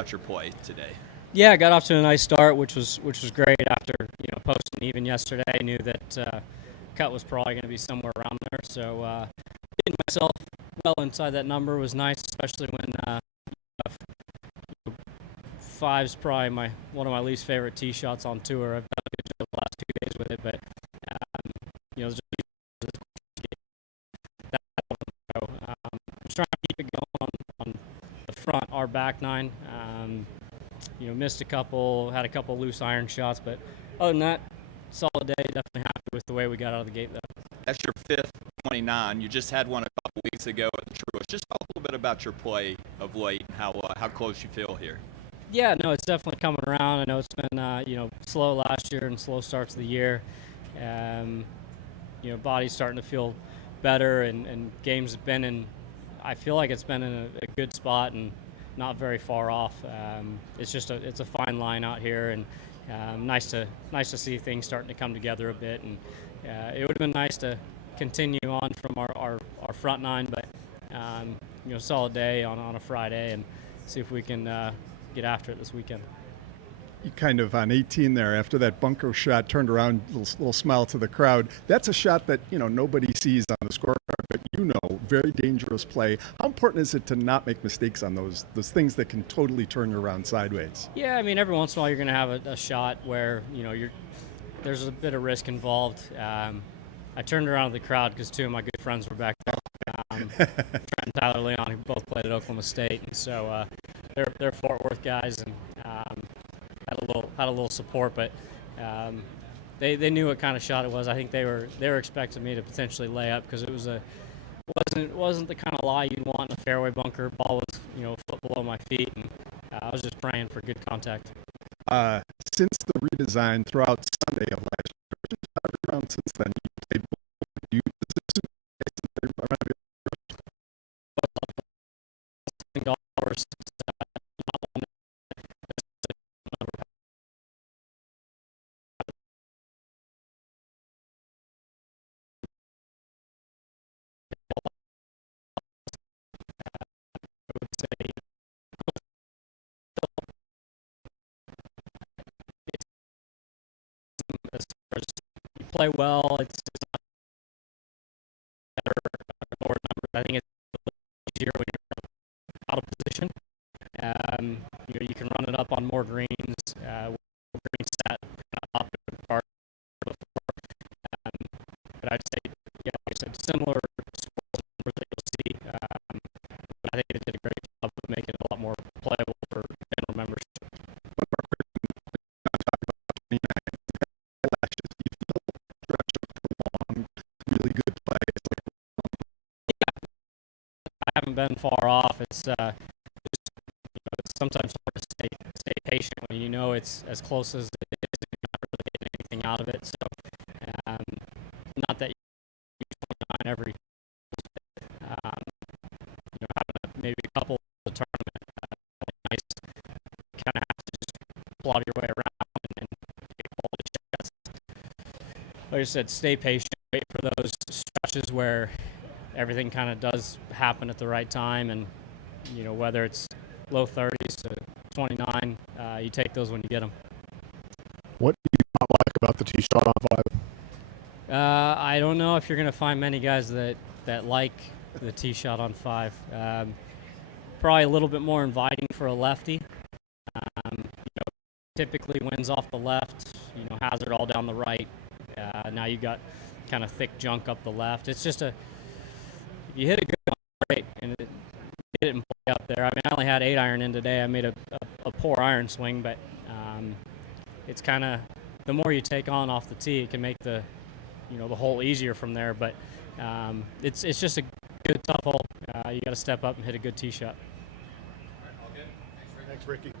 about your play today? Yeah, I got off to a nice start, which was great. After posting even yesterday, I knew that cut was probably going to be somewhere around there. So getting myself well inside that number was nice, especially when five's probably one of my least favorite tee shots on tour. I've done a good job the last 2 days with it, but just that just trying to keep it going on the front, our back nine. Missed a couple, had a couple loose iron shots, but other than that, solid day. Definitely happy with the way we got out of the gate, though. That's your fifth 29. You just had one a couple weeks ago at the Truist. Just talk a little bit about your play of late and how close you feel here. Yeah, no, it's definitely coming around. I know it's been slow last year and slow starts of the year. Body's starting to feel better, and games have been in. I feel like it's been in a good spot and not very far off. It's a fine line out here, and nice to see things starting to come together a bit. And it would have been nice to continue on from our front nine, but solid day on a Friday, and see if we can get after it this weekend. You kind of on 18 there after that bunker shot, turned around, little smile to the crowd. That's a shot that nobody sees on the scorecard, but very dangerous play. How important is it to not make mistakes on those things that can totally turn you around sideways? Yeah, I mean, every once in a while you're going to have a shot where there's a bit of risk involved. I turned around to the crowd because two of my good friends were back there. Trent and Tyler Leon, who both played at Oklahoma State, and so they're Fort Worth guys, and had a little support, but they knew what kind of shot it was. I think they were expecting me to potentially lay up because it wasn't the kind of lie you'd want in a fairway bunker. Ball was a foot below my feet, and I was just praying for good contact. Since the redesign throughout Sunday of last year, every round since then, you played. Golfers, as far as you play well, it's not better lower numbers. I think it's easier when you're out of position. You can run it up on more greens. Green set up part before. But I'd say, yeah, like I said, similar scores numbers that you'll see. But I think it did a great job of making it a lot more playable for general members. Really good play. I haven't been far off. It's sometimes hard to stay patient when it's as close as it is and you're not really getting anything out of it. So, not that you use 29 every, having maybe a couple of the tournament, nice. Kind of have to just plod your way around and get quality shots. Like I said, stay patient. Wait for those stretches where everything kind of does happen at the right time, and whether it's low 30s to 29, you take those when you get them. What do you not like about the tee shot on 5? I don't know if you're going to find many guys that like the tee shot on 5. Probably a little bit more inviting for a lefty. Typically wins off the left, hazard all down the right. Now you got kind of thick junk up the left. It's just if you hit a good one, great, and it didn't play up there. I mean, I only had 8 iron in today. I made a poor iron swing, but it's kind of the more you take on off the tee, it can make the hole easier from there. But it's just a good tough hole. You got to step up and hit a good tee shot. Thanks, Rickie.